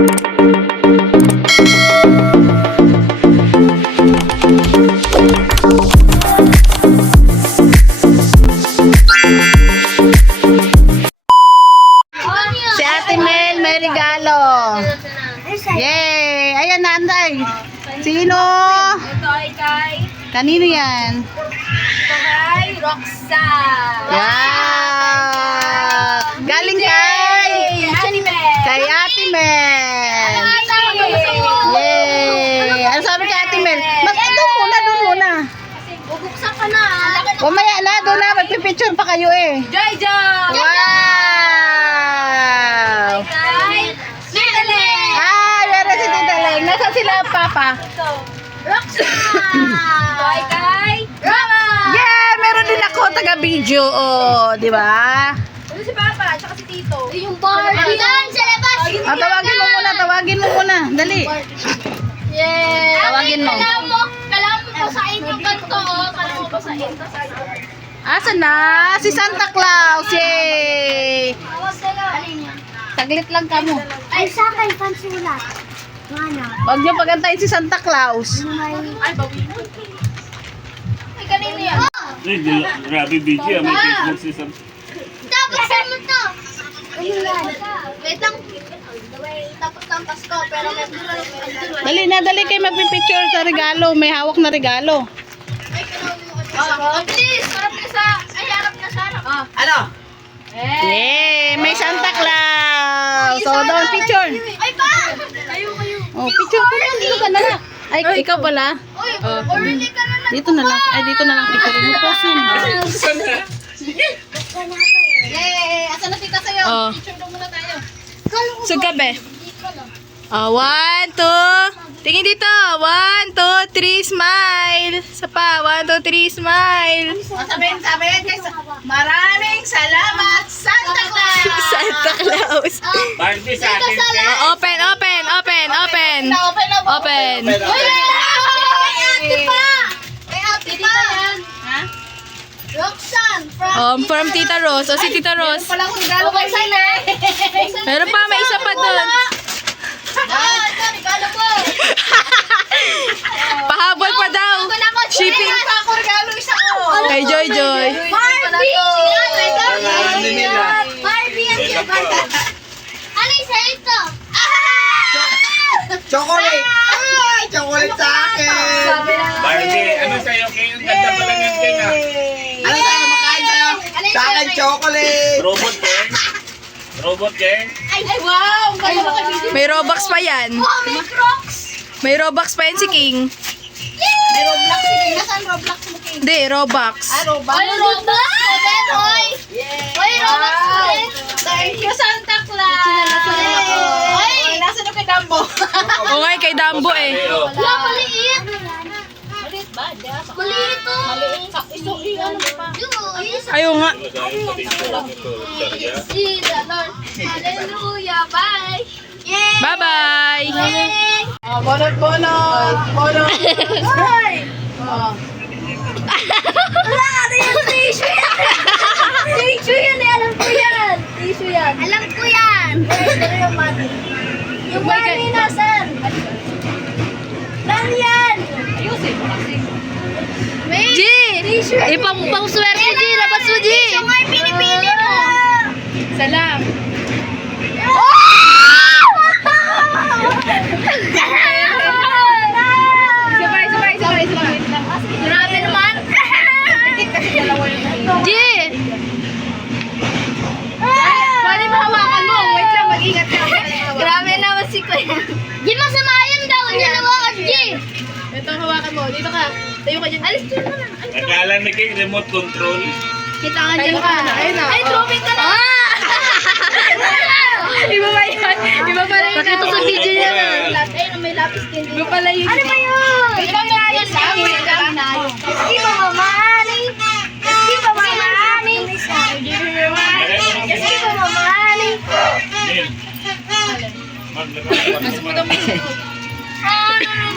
Si Ate Mel may regalo. Yay! Ayan na, Anday. Sino? Ito ay kay Kanino yan? Roxanne. Wow! Galing kay Kay Ate Mel. Yay! Ano sabi kay Ate Mel? Doon muna. Bubuksan ka na. Umaya na, doon na. Magpipicture pa kayo eh. Joy Joy. Wow! Kay Nidale. Ah, meron si Tita Leng. Nasaan sila, Papa? Roxanne. Ito ay kay Rama. Yeah! Meron din ako taga-video. Oh, di ba? Ano si Papa? Tsaka si Tito. Yung Barbie. Doon sa labas. Ah, tawagin mo muna. Dali. Yay. Tawagin mo. Kailangan mo basahin yung ganito. Kailangan mo basahin. Asan na? Si Santa Claus. Yay! Alin yan? Saglit lang kamo. Ay, sa akin, pansulat. Ano? Huwag niyo pagantayin si Santa Claus. Ay, bawi mo. Ay, kanino yan? Ay, grabe, BG. May Facebook si Sam. Tapos ano to? Ano yan? Wait lang. Tapos ng Pasko, pero may Dali kayo magpipicture sa regalo. May hawak na regalo. Please, harap na sa... Ay, harap na sa harap. Ano? Yay! May Santa Claus. So, doon picture. Ay, pa! Oh, picture ko lang. Dito ka na lang. Ay, ikaw pala. Uy, orderly ka na lang. Dito na lang. Ay, dito na lang picture mo. Posin. Yay! Asan na tita sa'yo? Oh. Picture daw muna tayo. So, gabi. Oh, 1, 2. Tingin dito. 1, 2, 3, smile. Sa pa. 1, 2, 3, smile. Sabihin, guys. Maraming salamat, Santa Claus! Santa Claus. Barbie sa atin. Oh, open. Open. Uy, may ate pa! May ate pa! Ha? Roxanne, From Tita Rose. O, si Tita Rose. Walang regalo kay Sina. Meron pa, may isa pa doon. Ah, ito, regalo mo! Pahabol pa daw. Shipping. Ako regalo isa ko. Kay Joy Joy. Barbie! Ano nila? Barbie ang kinabata. Ano yung sa'yo ito? Chocolate! Ay, chocolate sa akin! Barbie, ano sa'yo? Kayo ang ganda pala ng tinga. Ano sa'yo? Makain sa'yo? Sa akin, chocolate! Robot gang? Ay, wow! Ang ganda mo kay Bibi. May Robux pa yan. Oh, may Crocs! May Robux pa yan si King. May Roblox. Sige, nasaan Roblox mo, King? Hindi, Robux. Roblox. Ay, Robux ko din, hoy! Hoy, Robux ko din! Thank you, Santa Claus! Ay, nasa na kay Dumbo? O nga, kay Dambo eh. Wala, maliit! Maliit ba? Maliit to! Isuin, ano ba? Ayaw nga. See the Lord! Hallelujah! Bye! Yay! Bye-bye. Yay! Bonot! Ay! Oh. Wala! Ano yung tissue yan? Tissue yan eh! Alam ko yan! Tissue yan! Alam ko yan! Pero yung money. Yung money nasan? Lan yan! Ayusin mo kasi. G! Ipang swerte, G. Labas mo, G. Tissue nga yung pinipili mo! Salam. Sabay. Grabe naman! G! Pwede mahawakan mo. Wait lang, mag-ingat ka. Grabe naman si Kuya. Di masama yun daw. Hindi nawakas, G. Ito, hawakan mo. Dito ka. Tayo ka dyan. Alis dyan na. Akala na kayo remote control. Kita ka dyan ka. Ayun na. Ay, trophy ka na! Iba ba yan? Iba pala yun. Pakita sa video niya na. Ayun, may lapis din. Iba pala yun. Ano ba yun? Ikaw na yan, Sam. Eski ba mamahani? Eski ba mamahani? Eski ba mamahani?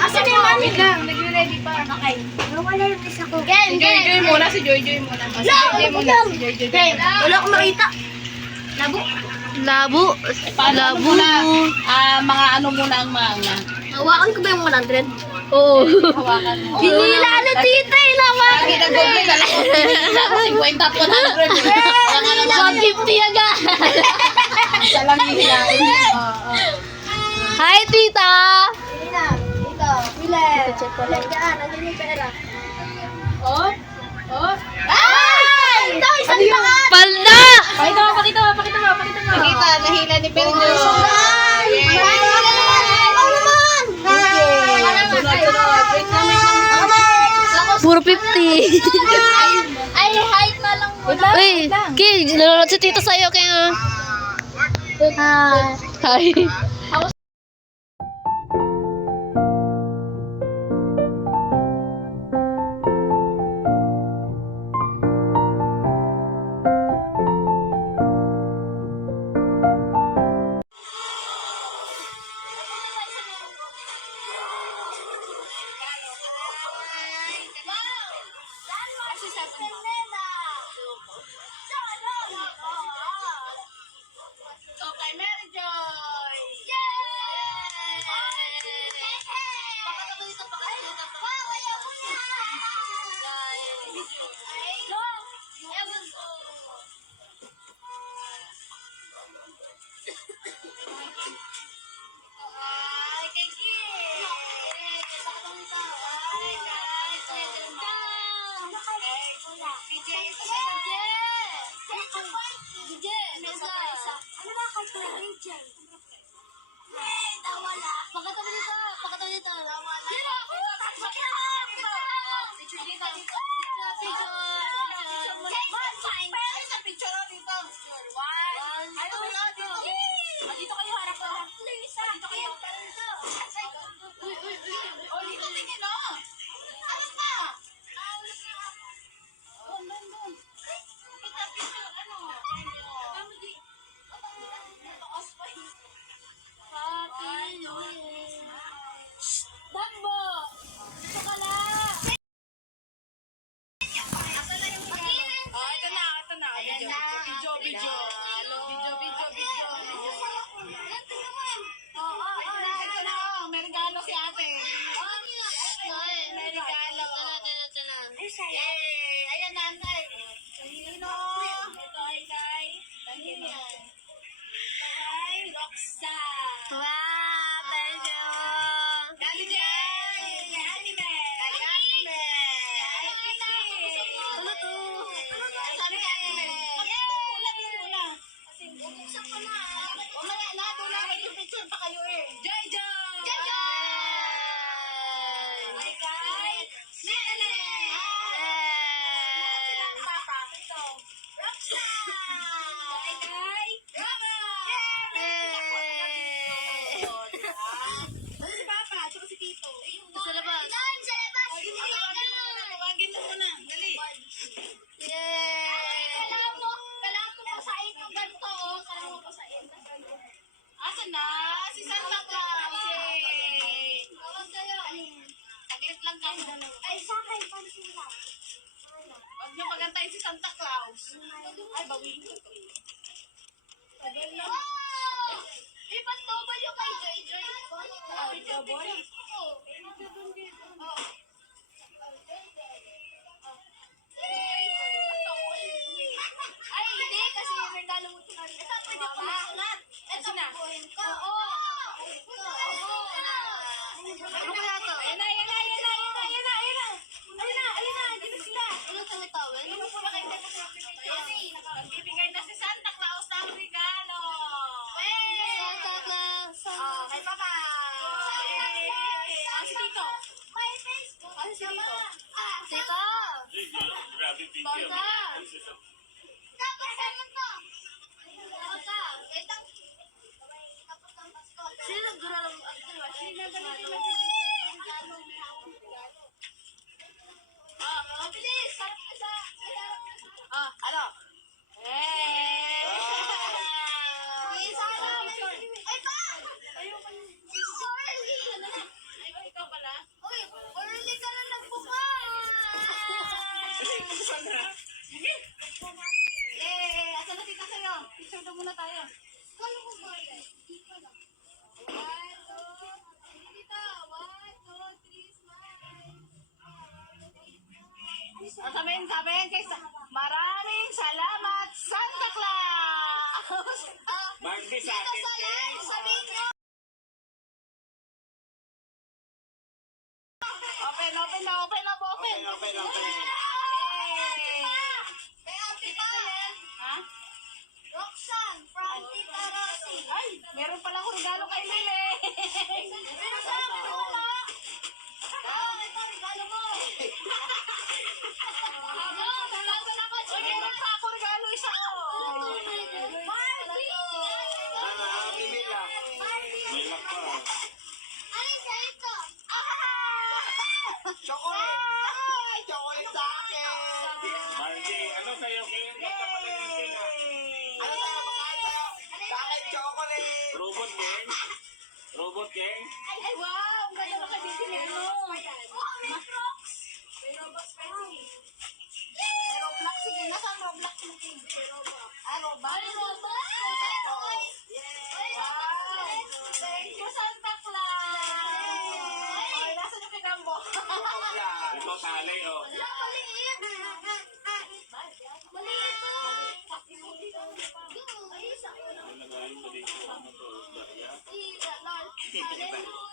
Asan yung money lang? Nagre-ready pa. Okay. Nawala yung isa ko. Game, Joy muna. Si Joy muna. Si Joy muna. Si Joy. Game. Wala akong makita. Labo. Labo. Labo na. Mga ano muna ang maanga. Hawakan ko ba yung 100? Oo. Hawakan mo. Hinila na tita, ilawan. Lagi na goble ka lang. Hinila ko 50 at 100. 150 agad. Isa lang hihilain. Hi, tita! Dito. Bilet. Check ko lang. Nandiyan yung pera. Oh. Ay! Ito, isang lahat. Palda! Pakita mo. Nakita, nahila ni Perjo. Sunod. Wait lang. Puro 50. Ay, height na lang muna. Uy, Kay, nanonood si tita sa'yo kaya. Hi. Picture daw muna tayo. sabihin kay maraming salamat, Santa Claus! Barbie sa akin, Ken. Sabihin niyo. Open, open na, open na, open! Open. May ate pa. Ha? Roxanne from Tita Rosie. Ay, meron palang regalo kay Lili! Pero sa akin wala. Ito, regalo mo. Ano? Nalaban ako. Uy, meron pa ako regalo isa ko! Barbie! Mimila. May lock pa. Ano yung sa'yo ko? Chocolate. Chocolate sa akin. Barbie, ano sa'yo, Ken? Basta pala yung Ken, ah. Ano sa'yo? Makain sa'yo. Sa akin, chocolate. Robot, Ken? Robot, Ken? Ay, wow! Ang ganda na kabibili, ano? Oh, may Crocs. May Roblox, sige. Nasaan Roblox mo, King? Ah, Roblox? Ay, Robot. Wow! Thank you, Santa Claus! Ay, nasa yung kinambo? Yan. Ito, talay, oh. Wala, maliit. Maliit to. Ano nagaling mo dito? Ano to? Barya? Lord.